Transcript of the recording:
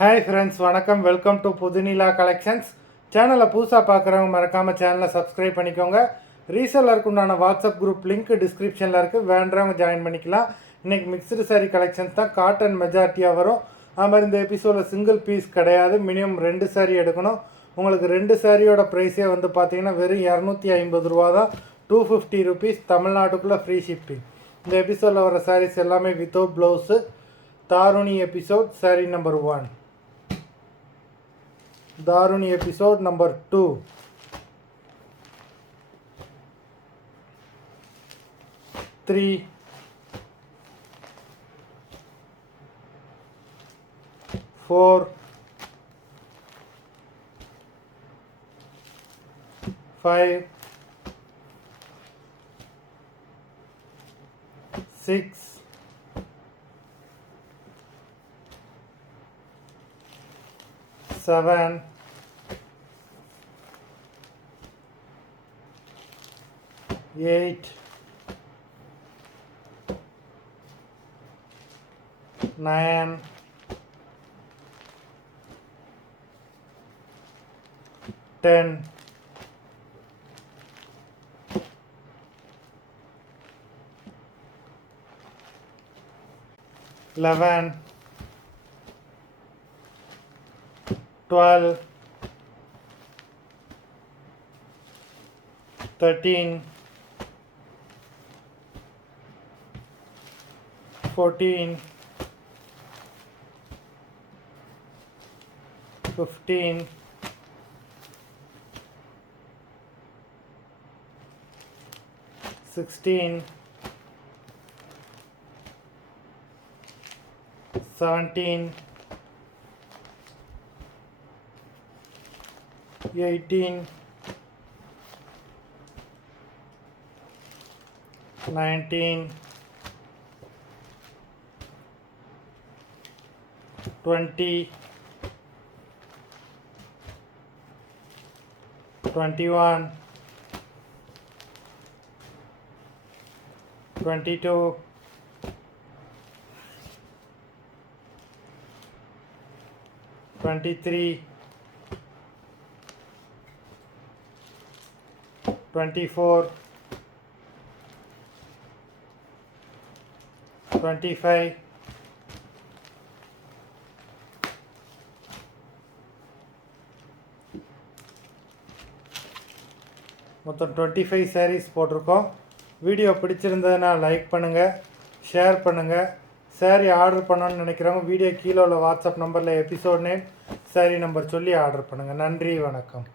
Hi friends, வணக்கம். Welcome to Pudhunila collections. சேனலை புதுசாக பார்க்குறவங்க மறக்காமல் சேனலை சப்ஸ்கிரைப் பண்ணிக்கோங்க. ரீசெல்லருக்கு உண்டான வாட்ஸ்அப் குரூப் லிங்க் டிஸ்கிரிப்ஷனில் இருக்குது, வேண்டவங்க ஜாயின் பண்ணிக்கலாம். இன்றைக்கி மிக்சடு சாரீ கலெக்ஷன்ஸ் தான், காட்டன் மெஜாரிட்டியாக வரும். அது மாதிரி இந்த எபிசோடில் சிங்கிள் பீஸ் கிடையாது, மினிமம் 2 சாரீ எடுக்கணும். உங்களுக்கு 2 சாரியோட ப்ரைஸே வந்து பார்த்தீங்கன்னா வெறும் 250 ரூபா தான், 250 ருபீஸ், தமிழ்நாட்டுக்குள்ளே ஃப்ரீ ஷிப்பிங். இந்த எபிசோடில் வர சாரீஸ் எல்லாமே without blouse. Daruni episode saree number 1, Daruni episode number 2, 3, 4, 5, 6, 7, 8, 9, 10, 11, 12, 13, 14, 15, 16, 17, 18, 19, 20, 21, 22, 23, 24, 25, மொத்தம் 25 sarees போட்டிருக்கோம். வீடியோ பிடிச்சிருந்ததுன்னா லைக் பண்ணுங்கள், ஷேர் பண்ணுங்கள். சாரீ ஆர்டர் பண்ணணும்னு நினைக்கிறவங்க வீடியோ கீழே உள்ள வாட்ஸ்அப் நம்பரில் எபிசோட் நேம், சாரீ நம்பர் சொல்லி ஆர்டர் பண்ணுங்கள். நன்றி, வணக்கம்.